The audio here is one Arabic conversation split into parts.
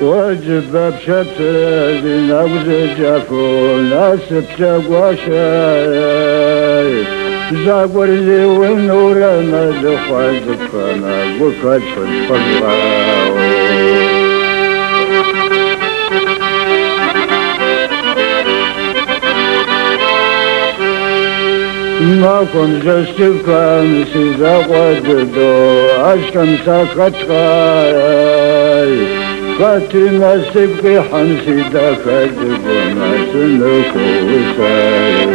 وجب بشتر نوز جافون أسب تقواشاي زاقور لي والنور ما دخل دفنا وقد في الفضلاو ما كنت جستف كان سيزا قددو أشكم ساقت خاي فاتما سبقي حمسي داك دبنا سنك وساي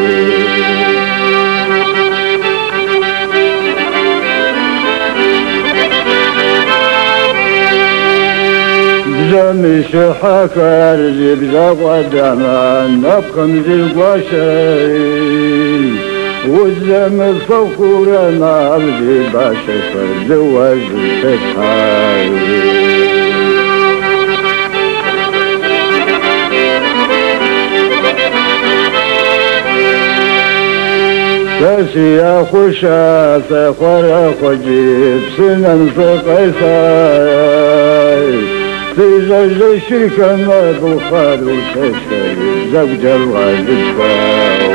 بزمي شحاكر زبزا قداما نبخم زلقواشي والزم فوقورنا عبدي باشا فالزواج تتحاي ساسي يا خوشا فخورا خجيب سنن في قيفاي في زوج الشركة ما بخار وتشكري زوج الوالد فاو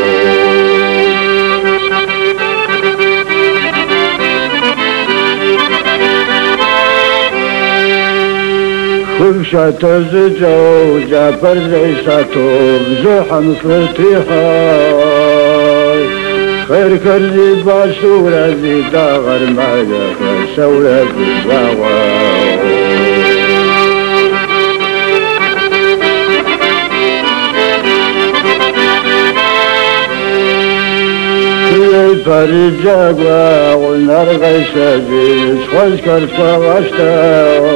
خمشة الزجاج برزي ساتوب زحم فتيحاي خير كرزي باشورة زي داغر مايا خسورة بالزواو فرجاقوا ونرغي سبيس خشكر فغشتاي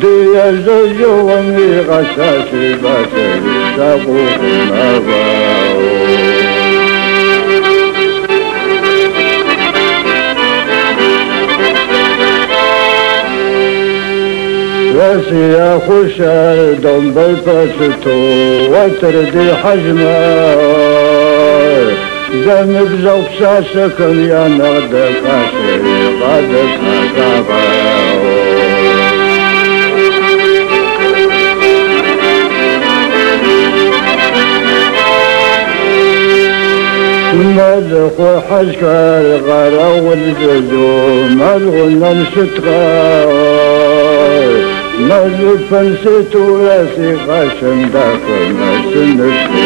دي الزجو ومي غساسي باتي سابوق نغاو راسي يا خوشار دم بالفتو وتردي حجماي زنب زوق ساسكم يا نغد خاسي غادك هكاباو مدخ حشكر غراو الجزو مدغنا نستغاي مدخ فنسيتو راسي خاشم داخل نسنسكو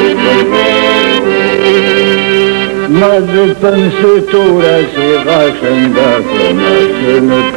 ماذا تنسيت راسي غاشن داك ما سنت